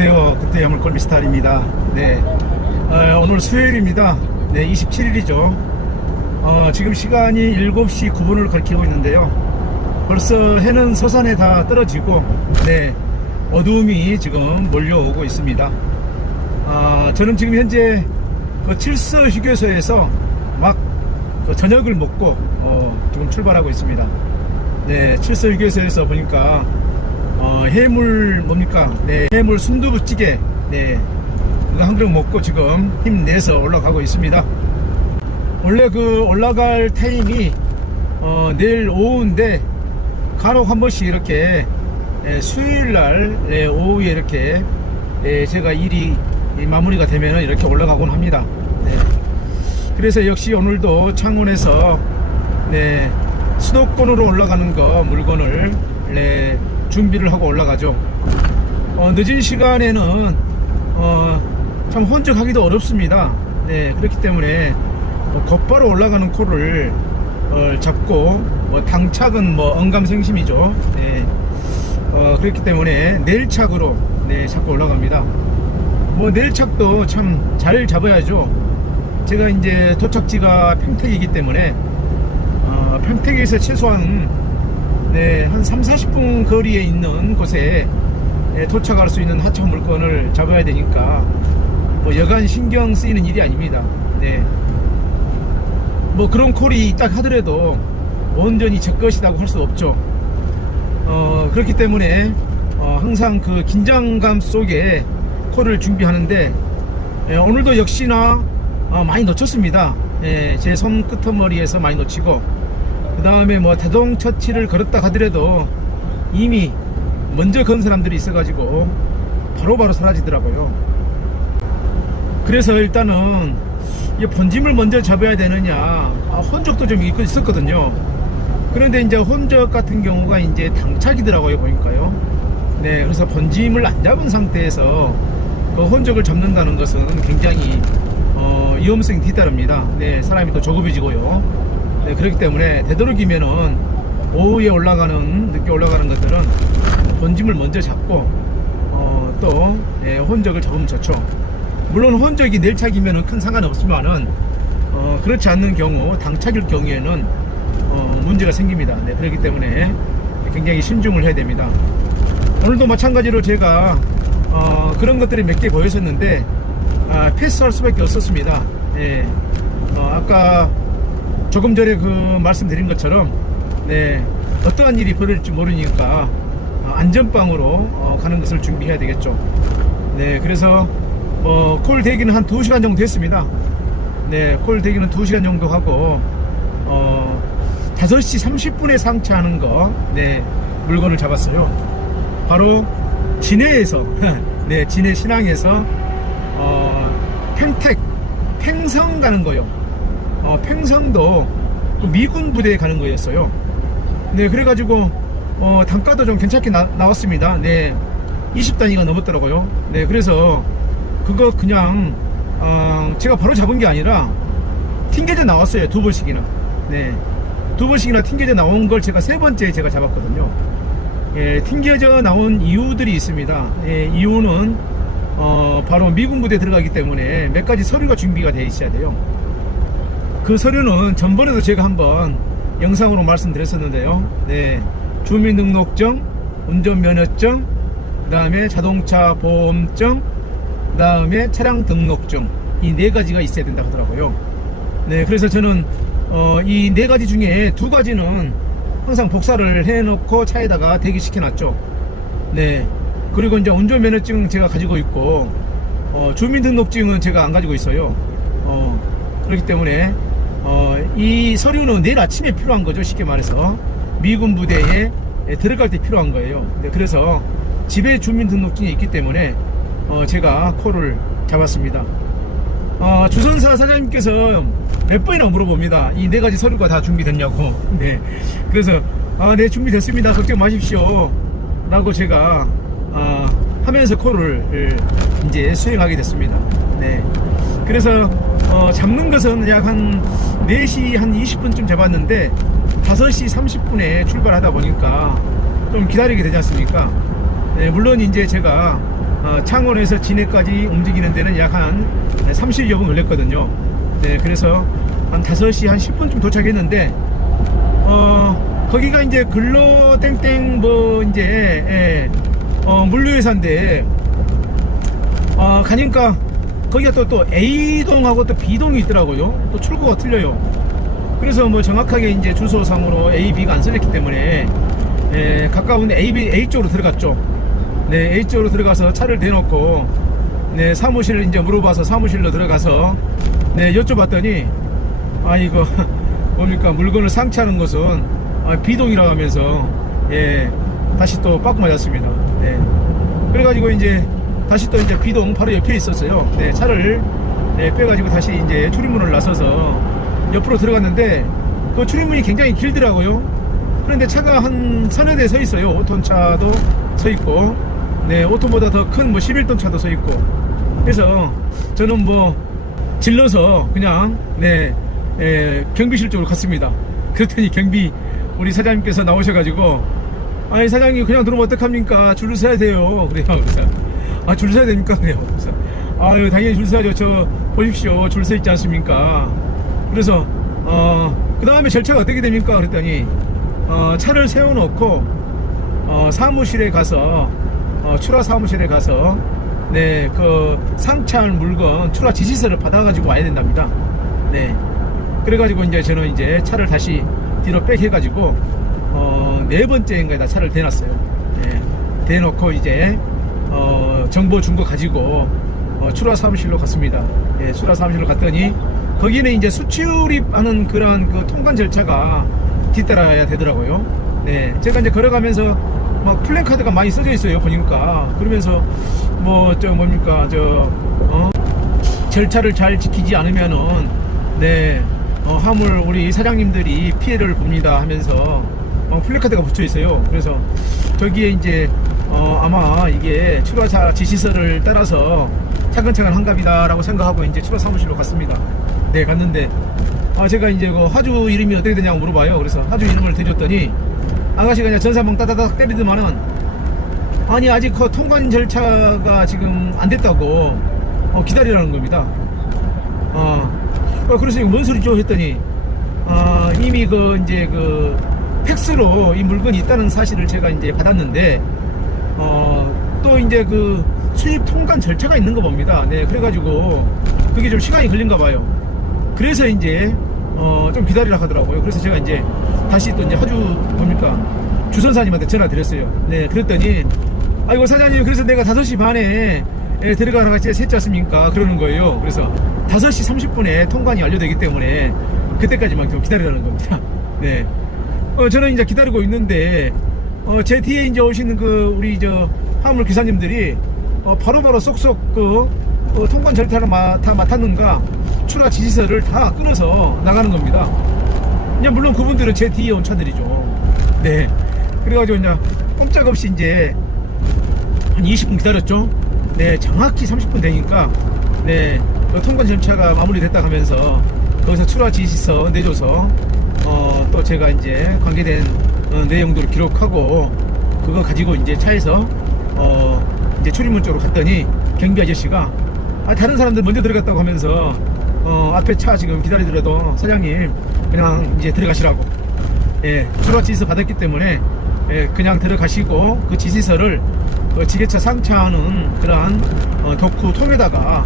안녕하세요. 그때 야물 콜 미스타입니다. 네. 어, 오늘 수요일입니다. 네, 27일이죠. 어, 지금 시간이 7시 9분을 가리키고 있는데요. 벌써 해는 서산에 다 떨어지고, 네, 어두움이 지금 몰려오고 있습니다. 아, 저는 지금 현재 그 칠서 휴게소에서 막 그 저녁을 먹고, 어, 지금 출발하고 있습니다. 네, 칠서 휴게소에서 보니까 어, 해물 뭡니까? 네, 해물 순두부찌개. 네, 그거 한 그릇 먹고 지금 힘내서 올라가고 있습니다. 원래 그 올라갈 타임이 어, 내일 오후인데 간혹 한 번씩 이렇게 예, 수요일 날 예, 오후에 이렇게 예, 제가 일이 이 마무리가 되면 이렇게 올라가곤 합니다. 네. 그래서 역시 오늘도 창원에서 네, 수도권으로 올라가는 거 물건을 네, 준비를 하고 올라가죠. 어, 늦은 시간에는 어, 참 혼적하기도 어렵습니다. 네, 그렇기 때문에 어, 곧바로 올라가는 코를 어, 잡고 뭐 당착은 뭐 언감생심이죠. 네, 어, 그렇기 때문에 내일착으로 네, 잡고 올라갑니다. 뭐 내일착도 참 잘 잡아야죠. 제가 이제 도착지가 평택이기 때문에 어, 평택에서 최소한 네, 한 3, 40분 거리에 있는 곳에 예, 도착할 수 있는 하차 물건을 잡아야 되니까 뭐 여간 신경 쓰이는 일이 아닙니다. 네. 뭐 그런 콜이 있다 하더라도 온전히 제 것이라고 할 수 없죠. 어, 그렇기 때문에 어, 항상 그 긴장감 속에 콜을 준비하는데 예, 오늘도 역시나 어, 많이 놓쳤습니다. 예, 제 손끝머리에서 많이 놓치고 그 다음에 뭐 자동 처치를 걸었다 하더라도 이미 먼저 건 사람들이 있어가지고 바로 바로 사라지더라고요. 그래서 일단은 이 본짐을 먼저 잡아야 되느냐 아, 혼적도 좀 있- 있었거든요. 그런데 이제 혼적 같은 경우가 이제 당착이더라고요 보니까요. 네, 그래서 본짐을 안 잡은 상태에서 그 혼적을 잡는다는 것은 굉장히 어, 위험성이 뒤따릅니다. 네, 사람이 또 조급해지고요. 네, 그렇기 때문에 되도록이면은 오후에 올라가는 늦게 올라가는 것들은 본짐을 먼저 잡고 어, 또 예, 혼적을 잡으면 좋죠. 물론 혼적이 내일착이면은 큰 상관 없지만은 어, 그렇지 않는 경우 당착일 경우에는 어, 문제가 생깁니다. 네, 그렇기 때문에 굉장히 신중을 해야 됩니다. 오늘도 마찬가지로 제가 어, 그런 것들이 몇 개 보였었는데 아, 패스할 수밖에 없었습니다. 예. 어, 아까 조금 전에 그 말씀드린 것처럼 네, 어떠한 일이 벌어질지 모르니까 어, 안전빵으로 어, 가는 것을 준비해야 되겠죠. 네, 그래서 어, 콜 대기는 한 2시간 정도 됐습니다. 네, 콜 대기는 2시간 정도 하고 어, 5시 30분에 상차하는 거 네, 물건을 잡았어요. 바로 진해에서 네, 진해 신항에서 어, 평택 팽성 가는 거요. 어, 팽성도 그 미군 부대에 가는 거였어요. 네, 그래가지고 어, 단가도 좀 괜찮게 나, 나왔습니다. 네, 20단위가 넘었더라고요. 네, 그래서 그거 그냥 어, 제가 바로 잡은 게 아니라 튕겨져 나왔어요. 두 번씩이나. 네, 두 번씩이나 튕겨져 나온 걸 제가 세 번째 제가 잡았거든요. 예, 튕겨져 나온 이유들이 있습니다. 예, 이유는 어, 바로 미군 부대에 들어가기 때문에 몇 가지 서류가 준비가 되어 있어야 돼요. 그 서류는 전번에도 제가 한번 영상으로 말씀드렸었는데요. 네. 주민등록증, 운전면허증, 그 다음에 자동차 보험증, 그 다음에 차량 등록증. 이 네 가지가 있어야 된다고 하더라고요. 네. 그래서 저는, 어, 이 네 가지 중에 두 가지는 항상 복사를 해놓고 차에다가 대기시켜 놨죠. 네. 그리고 이제 운전면허증 제가 가지고 있고, 어, 주민등록증은 제가 안 가지고 있어요. 어, 그렇기 때문에 어, 이 서류는 내일 아침에 필요한 거죠. 쉽게 말해서 미군 부대에 들어갈 때 필요한 거예요. 네, 그래서 집에 주민등록증이 있기 때문에 어, 제가 콜을 잡았습니다. 어, 주선사 사장님께서 몇 번이나 물어봅니다. 이 네 가지 서류가 다 준비됐냐고. 네. 그래서 아, 네 준비됐습니다. 걱정 마십시오. 라고 제가 아, 하면서 콜을 예, 이제 수행하게 됐습니다. 네. 그래서 어, 잡는 것은 약 한 4시 한 20분쯤 잡았는데 5시 30분에 출발하다 보니까 좀 기다리게 되지 않습니까? 네, 물론 이제 제가 어, 창원에서 진해까지 움직이는 데는 약 한 30여 분 걸렸거든요. 네, 그래서 한 5시 한 10분쯤 도착했는데, 어, 거기가 이제 근로 땡땡 뭐 이제, 예, 어, 물류회사인데, 어, 가니까 거기가 또, 또 A동하고 또 B동이 있더라고요. 또 출구가 틀려요. 그래서 뭐 정확하게 이제 주소상으로 A, B가 안 써졌기 때문에 예, 가까운 A, B, A 쪽으로 들어갔죠. 네, A 쪽으로 들어가서 차를 대놓고 네, 사무실을 이제 물어봐서 사무실로 들어가서 네, 여쭤봤더니 아 이거 뭡니까 물건을 상차하는 것은 아, B동이라고 하면서 예, 다시 또 빠꾸 맞았습니다. 네. 그래가지고 이제 다시 또 이제 B동 바로 옆에 있었어요. 네, 차를 네, 빼가지고 다시 이제 출입문을 나서서 옆으로 들어갔는데 그 출입문이 굉장히 길더라고요. 그런데 차가 한 서너 대 서 있어요. 5톤 차도 서 있고, 네, 5톤보다 더 큰 뭐 11톤 차도 서 있고. 그래서 저는 뭐 질러서 그냥 네, 에, 경비실 쪽으로 갔습니다. 그랬더니 경비 우리 사장님께서 나오셔가지고 아니 사장님 그냥 들어오면 어떡합니까? 줄을 서야 돼요. 그래요. 그래서 아 줄 서야 됩니까? 그래요. 그래서 아유 당연히 줄 서야죠. 저 보십시오. 줄 서 있지 않습니까? 그래서 어 그 다음에 절차가 어떻게 됩니까? 그랬더니 어, 차를 세워놓고 어, 사무실에 가서 어, 출하 사무실에 가서 네 그 상차할 물건 출하 지시서를 받아가지고 와야 된답니다. 네 그래가지고 이제 저는 이제 차를 다시 뒤로 백 해가지고 어, 네 번째인가에다 차를 대놨어요. 네, 대놓고 이제 어, 정보 준 거 가지고 어, 출하 사무실로 갔습니다. 예, 출하 사무실로 갔더니 거기는 이제 수출입하는 그런 그 통관 절차가 뒤따라야 되더라고요. 네, 제가 이제 걸어가면서 막 플랜카드가 많이 써져 있어요 보니까 그러면서 뭐 저 뭡니까 저 어? 절차를 잘 지키지 않으면은 네 어, 화물 우리 사장님들이 피해를 봅니다 하면서 어, 플래카드가 붙여 있어요. 그래서 저기에 이제 어, 아마 이게 출하차 지시서를 따라서 차근차근 한갑이다라고 생각하고 이제 출하 사무실로 갔습니다. 네 갔는데 아 제가 이제 그 하주 이름이 어떻게 되냐고 물어봐요. 그래서 하주 이름을 대줬더니 아가씨가 그냥 전사방 따다닥 때리더만은 아니 아직 그 통관 절차가 지금 안 됐다고 어, 기다리라는 겁니다. 어, 어, 그래서 이거 뭔 소리죠 했더니 아, 이미 그 이제 그 팩스로 이 물건이 있다는 사실을 제가 이제 받았는데 어, 또 이제 그 수입 통관 절차가 있는 거 봅니다. 네, 그래가지고 그게 좀 시간이 걸린가 봐요. 그래서 이제 어, 좀 기다리라 하더라고요. 그래서 제가 이제 다시 또 이제 하주 뭡니까 주선사님한테 전화 드렸어요. 네, 그랬더니 아이고 사장님 그래서 내가 5시 반에 예, 들어가라고 했지 않습니까? 그러는 거예요. 그래서 5시 30분에 통관이 완료되기 때문에 그때까지만 좀 기다리라는 겁니다. 네. 어, 저는 이제 기다리고 있는데 어, 제 뒤에 이제 오시는 그 우리 저 화물 기사님들이 어, 바로바로 쏙쏙 그 어, 통관 절차를 마, 다 맡았는가 출하 지시서를 다 끊어서 나가는 겁니다. 그냥 물론 그분들은 제 뒤에 온 차들이죠. 네. 그래가지고 그냥 꼼짝없이 이제 한 20분 기다렸죠. 네, 정확히 30분 되니까 네, 그 통관 절차가 마무리됐다 하면서 거기서 출하 지시서 내줘서 어, 또 제가 이제 관계된 어, 내용들을 기록하고 그거 가지고 이제 차에서 어, 이제 출입문 쪽으로 갔더니 경비 아저씨가 아, 다른 사람들 먼저 들어갔다고 하면서 어, 앞에 차 지금 기다리더라도 사장님 그냥 이제 들어가시라고 예, 출하 지시서 받았기 때문에 예, 그냥 들어가시고 그 지시서를 그 지게차 상차하는 그러한 어, 덕후 통에다가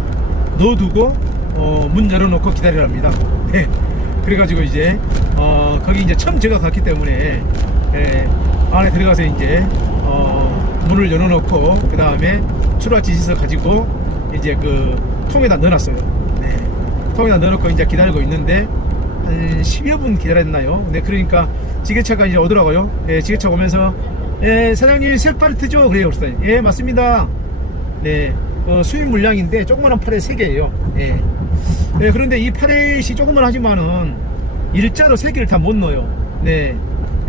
넣어두고 어, 문 열어놓고 기다리랍니다. 네. 그래가지고 이제 어, 거기 이제 처음 제가 갔기 때문에 예, 안에 들어가서 이제 어, 문을 열어놓고 그 다음에 출하 지시서 가지고 이제 그 통에다 넣어놨어요. 네. 통에다 넣어놓고 이제 기다리고 있는데 한 10여 분 기다렸나요? 네, 그러니까 지게차가 이제 오더라고요. 예, 지게차 오면서 예, 사장님 셀파르트죠? 그래요. 그랬더니 예, 맞습니다. 네, 어, 수입 물량인데 조그마한 팔에 3개예요. 예. 예, 그런데 이 팔렛이 조그만 하지만은 일자로 3개를 다 못 넣어요. 네,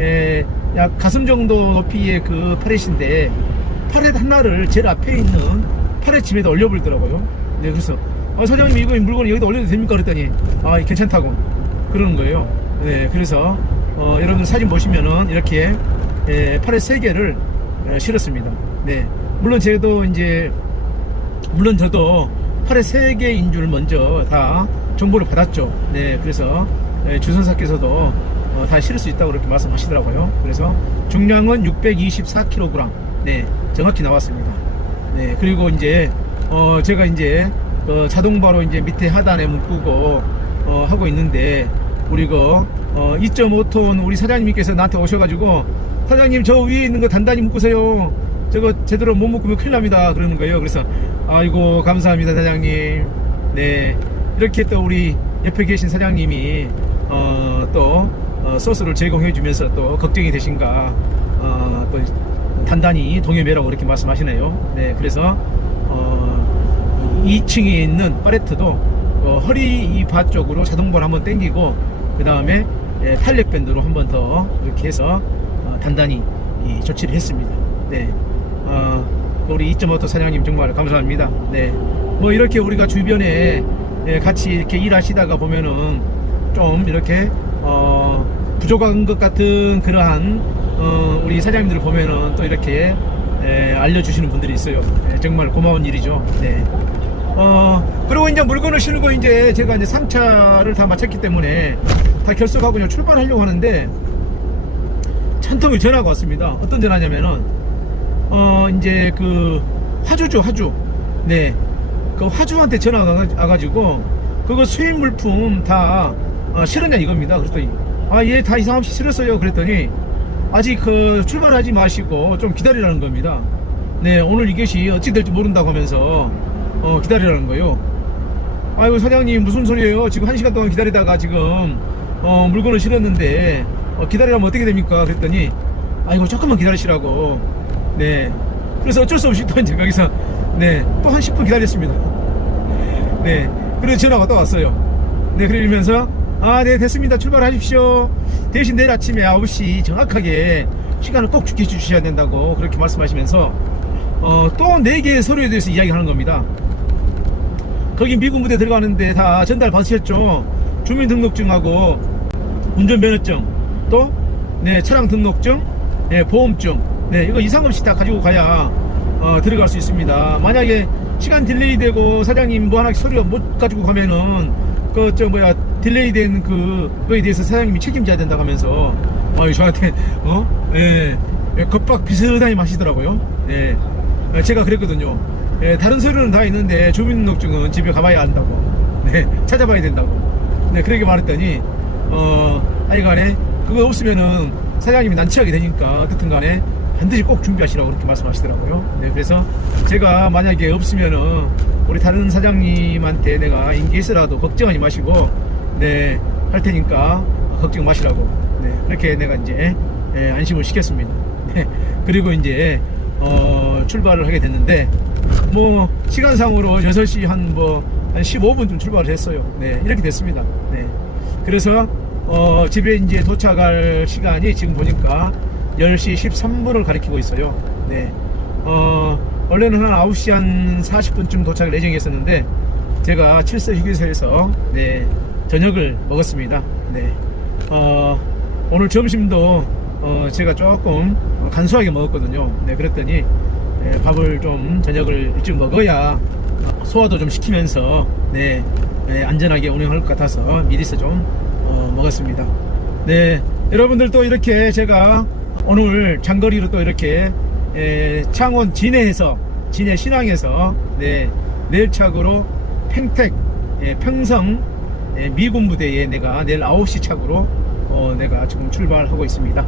예, 약 가슴 정도 높이의 그 팔렛인데 팔렛 하나를 제일 앞에 있는 팔렛 짐에다 올려버리더라고요. 네, 그래서 아, 사장님 이거 물건 여기다 올려도 됩니까? 그랬더니 아, 괜찮다고 그러는 거예요. 네, 그래서 어, 여러분들 사진 보시면은 이렇게 예, 팔에 세 개를 예, 실었습니다. 네, 물론 제도 이제 물론 저도 8회 3개인 줄 먼저 다 정보를 받았죠. 네, 그래서 예, 주선사께서도 어, 다 실을 수 있다고 그렇게 말씀하시더라고요. 그래서 중량은 624kg. 네, 정확히 나왔습니다. 네, 그리고 이제 어, 제가 이제 어, 자동바로 이제 밑에 하단에 묶고 어, 하고 있는데 우리 그 어, 2.5톤 우리 사장님께서 나한테 오셔가지고 사장님 저 위에 있는 거 단단히 묶으세요. 저거 제대로 못 묶으면 큰일 납니다. 그러는 거예요. 그래서 아이고 감사합니다 사장님. 네 이렇게 또 우리 옆에 계신 사장님이 어, 또 어, 소스를 제공해 주면서 또 걱정이 되신가 어, 또 단단히 동해매라고 그렇게 말씀하시네요. 네 그래서 어, 2층에 있는 팔레트도 어, 허리 이 바 쪽으로 자동발 한번 당기고 그 다음에 예, 탄력 밴드로 한번 더 이렇게 해서 어, 단단히 이 조치를 했습니다. 네, 어, 우리 2.5터 사장님 정말 감사합니다. 네, 뭐 이렇게 우리가 주변에 예, 같이 이렇게 일하시다가 보면은 좀 이렇게 어, 부족한 것 같은 그러한 어, 우리 사장님들을 보면은 또 이렇게 예, 알려주시는 분들이 있어요. 예, 정말 고마운 일이죠. 네. 어, 그리고 이제 물건을 실고 이제 제가 이제 3차를 다 마쳤기 때문에 다 결석하고 이제 출발하려고 하는데 찬통이 전화가 왔습니다. 어떤 전화냐면은, 어, 이제 그 화주죠, 화주. 네. 그 화주한테 전화가 와가지고 그거 수입 물품 다 어, 실었냐 이겁니다. 그랬더니, 아, 예, 다 이상 없이 실었어요. 그랬더니, 아직 그 출발하지 마시고 좀 기다리라는 겁니다. 네, 오늘 이것이 어찌 될지 모른다고 하면서 어, 기다리라는 거예요. 아이고 사장님 무슨 소리예요? 지금 한 시간 동안 기다리다가 지금 어, 물건을 실었는데 어, 기다리라면 어떻게 됩니까? 그랬더니 아이고 조금만 기다리시라고. 네. 그래서 어쩔 수 없이 또 이제 거기서 네, 또 한 10분 기다렸습니다. 네. 그래서 전화가 또 왔어요. 네, 그러면서 아, 네, 됐습니다. 출발하십시오. 대신 내일 아침에 9시 정확하게 시간을 꼭 지켜 주셔야 된다고 그렇게 말씀하시면서 어, 또 4개의 서류에 대해서 이야기하는 겁니다. 거기 미군 부대 들어가는데 다 전달 받으셨죠? 주민등록증하고 운전면허증, 또, 네, 차량 등록증, 네, 보험증, 네, 이거 이상 없이 다 가지고 가야, 어, 들어갈 수 있습니다. 만약에 시간 딜레이 되고 사장님 뭐 하나 서류 못 가지고 가면은, 그, 저, 뭐야, 딜레이 된 그, 거에 대해서 사장님이 책임져야 된다고 하면서, 어, 저한테, 어, 예, 예, 겁박 비슷하게 마시더라고요. 예, 어, 제가 그랬거든요. 예, 다른 서류는 다 있는데 주민등록증은 집에 가봐야 한다고. 네, 찾아봐야 된다고. 네, 그렇게 말했더니, 어, 하여간에 그거 없으면은 사장님이 난처하게 되니까 어떻든 간에 반드시 꼭 준비하시라고 그렇게 말씀하시더라고요. 네, 그래서 제가 만약에 없으면은 우리 다른 사장님한테 내가 인계해서라도 걱정하지 마시고, 네, 할 테니까 걱정 마시라고. 네, 그렇게 내가 이제 예, 안심을 시켰습니다. 네, 그리고 이제 어, 출발을 하게 됐는데 뭐 시간상으로 6시 한뭐 한 15분쯤 출발을 했어요. 네, 이렇게 됐습니다. 네. 그래서 어, 집에 이제 도착할 시간이 지금 보니까 10시 13분을 가리키고 있어요. 네. 어, 원래는 한 9시 한 40분쯤 도착을 예정했었는데 제가 칠서 휴게소에서 네, 저녁을 먹었습니다. 네. 어, 오늘 점심도 어, 제가 조금 간소하게 먹었거든요. 네, 그랬더니 네, 밥을 좀 저녁을 일찍 먹어야 소화도 좀 시키면서 네, 네, 안전하게 운영할 것 같아서 미리서 좀 어, 먹었습니다. 네, 여러분들도 이렇게 제가 오늘 장거리로 또 이렇게 에, 창원 진해에서 진해 신항에서 네, 내일착으로 팽택 예, 평성 예, 미군 부대에 내가 내일 9시 착으로 어, 내가 지금 출발하고 있습니다.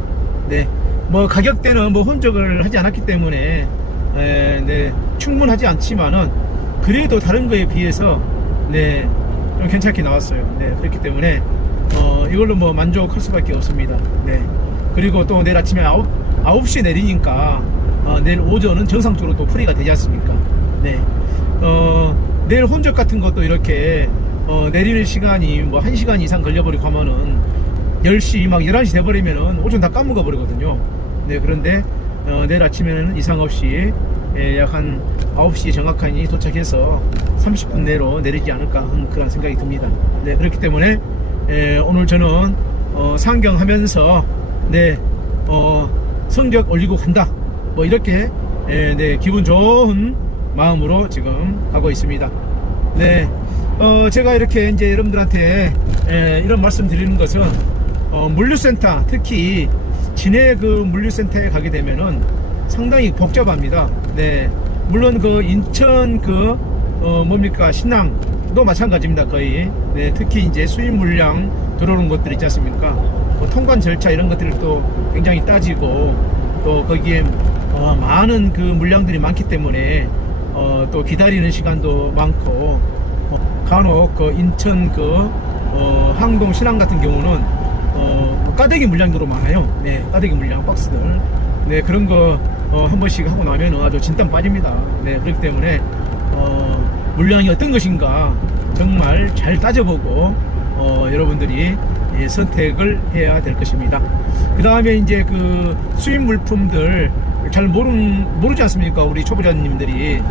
네, 뭐 가격대는 뭐 혼적을 하지 않았기 때문에 에, 네, 충분하지 않지만은 그래도 다른 거에 비해서 네, 좀 괜찮게 나왔어요. 네, 그렇기 때문에 어, 이걸로 뭐 만족할 수밖에 없습니다. 네, 그리고 또 내일 아침에 9, 9시에 내리니까 어, 내일 오전은 정상적으로 또 풀이가 되지 않습니까? 네, 어, 내일 혼적 같은 것도 이렇게 어, 내리는 시간이 뭐 1시간 이상 걸려버리고 하면은 10시 막 11시 돼버리면은 오전 다 까먹어 버리거든요. 네, 그런데 어, 내일 아침에는 이상 없이 예, 약한 9시에 정확하게 도착해서 30분 내로 내리지 않을까 하는 그런 생각이 듭니다. 네, 그렇기 때문에 예, 오늘 저는 어, 상경하면서 네, 어, 성적 올리고 간다. 뭐 이렇게 예, 네, 기분 좋은 마음으로 지금 가고 있습니다. 네, 어, 제가 이렇게 이제 여러분들한테 에, 이런 말씀 드리는 것은 어, 물류센터 특히 진해 그 물류센터에 가게 되면은 상당히 복잡합니다. 네, 물론 그 인천 그 어, 뭡니까 신항도 마찬가지입니다. 거의 네, 특히 이제 수입 물량 들어오는 것들 있지 않습니까? 뭐 통관 절차 이런 것들을 또 굉장히 따지고 또 거기에 어, 많은 그 물량들이 많기 때문에 어, 또 기다리는 시간도 많고 어, 간혹 그 인천 그 어, 항동 신항 같은 경우는 어, 뭐 까대기 물량으로 많아요. 네, 까대기 물량 박스들. 네, 그런 거 어, 한 번씩 하고 나면 아주 진땀 빠집니다. 네, 그렇기 때문에 어, 물량이 어떤 것인가 정말 잘 따져보고 어, 여러분들이 예, 선택을 해야 될 것입니다. 그 다음에 이제 그 수입 물품들 잘 모르는, 모르지 않습니까? 우리 초보자님들이.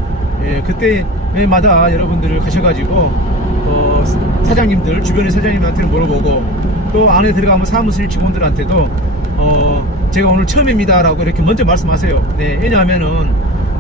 예, 그때 마다 여러분들을 가셔가지고, 어, 사장님들, 주변의 사장님한테는 물어보고, 또 안에 들어가면 사무실 직원들한테도, 어, 제가 오늘 처음입니다라고 이렇게 먼저 말씀하세요. 네, 왜냐하면은,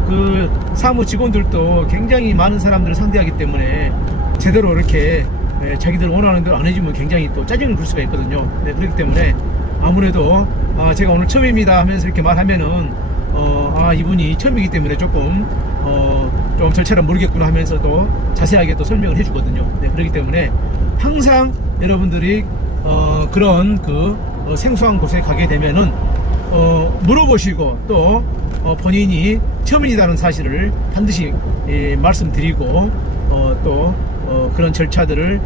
그 사무 직원들도 굉장히 많은 사람들을 상대하기 때문에 제대로 이렇게 예, 자기들 원하는 대로 안 해주면 굉장히 또 짜증을 부를 수가 있거든요. 네, 그렇기 때문에 아무래도 아, 제가 오늘 처음입니다 하면서 이렇게 말하면은 어, 아 이분이 처음이기 때문에 조금 어, 좀 절차를 모르겠구나 하면서도 자세하게 또 설명을 해주거든요. 네, 그렇기 때문에 항상 여러분들이 어, 그런 그 어, 생소한 곳에 가게 되면은 어, 물어보시고 또 어, 본인이 처음이라는 사실을 반드시 예, 말씀드리고 어, 또 어, 그런 절차들을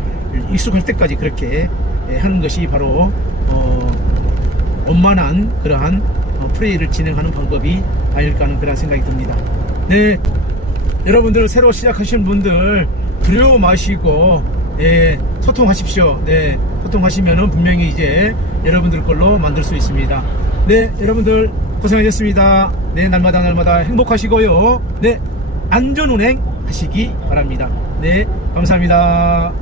익숙할 때까지 그렇게 예, 하는 것이 바로 어, 원만한 그러한 어, 프레이를 진행하는 방법이 아닐까 하는 그런 생각이 듭니다. 네, 여러분들 새로 시작하시는 분들 두려워 마시고 예, 소통하십시오. 네, 소통하시면은 분명히 이제 여러분들 걸로 만들 수 있습니다. 네, 여러분들 고생하셨습니다. 네, 날마다 날마다 행복하시고요. 네, 안전 운행 하시기 바랍니다. 네, 감사합니다.